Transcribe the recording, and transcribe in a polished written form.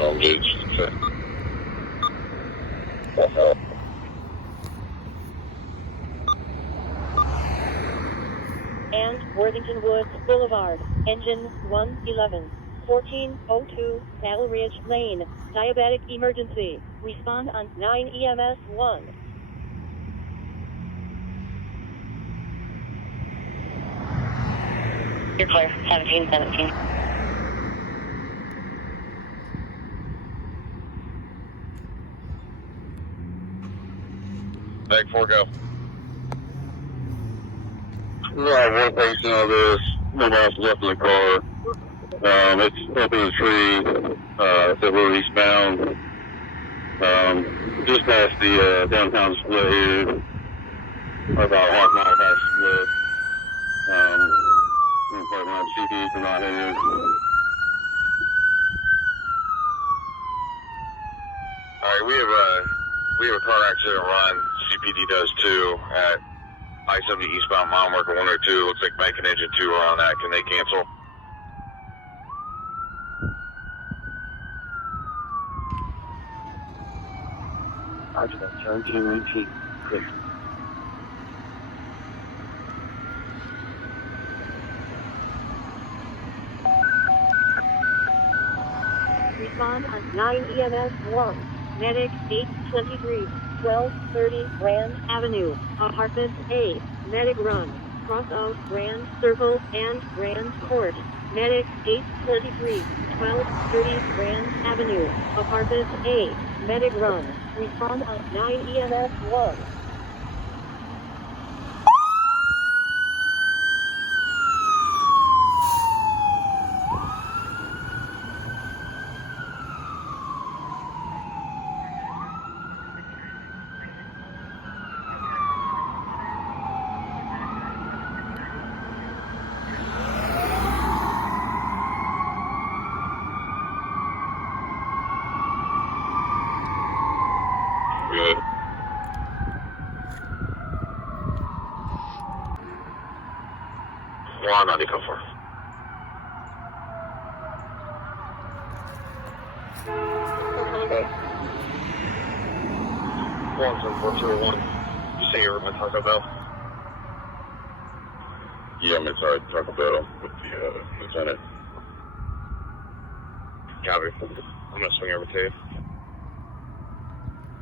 Engage. Okay. And Worthington Woods Boulevard, engine 111, 1402, Battle Ridge Lane, diabetic emergency. Respond on 9 EMS 1. You're clear, 1717. Back 4, go. One person of this, nobody else left in the car. It's up in the tree, so we're eastbound. Just past the downtown split here, about half mile past split. Part of my CPs are not here. Alright, we have a car accident run. CPD does too at I-70 eastbound mile marker 102. Looks like bank and engine 2 are on that. Can they cancel? Roger that, 1719. Clear. Respond on 9 EMS 1. Medic 823, 1230 Grand Avenue, Apartment A. Medic run. Cross out Grand Circle and Grand Court. Medic 823, 1230 Grand Avenue, Apartment A. Medic run. Respond on 9 EMS 1. Good. One on the come for. One 7401. You say you're with Taco Bell? Yeah, I'm inside Taco Bell with the lieutenant. Copy. I'm gonna swing over to you.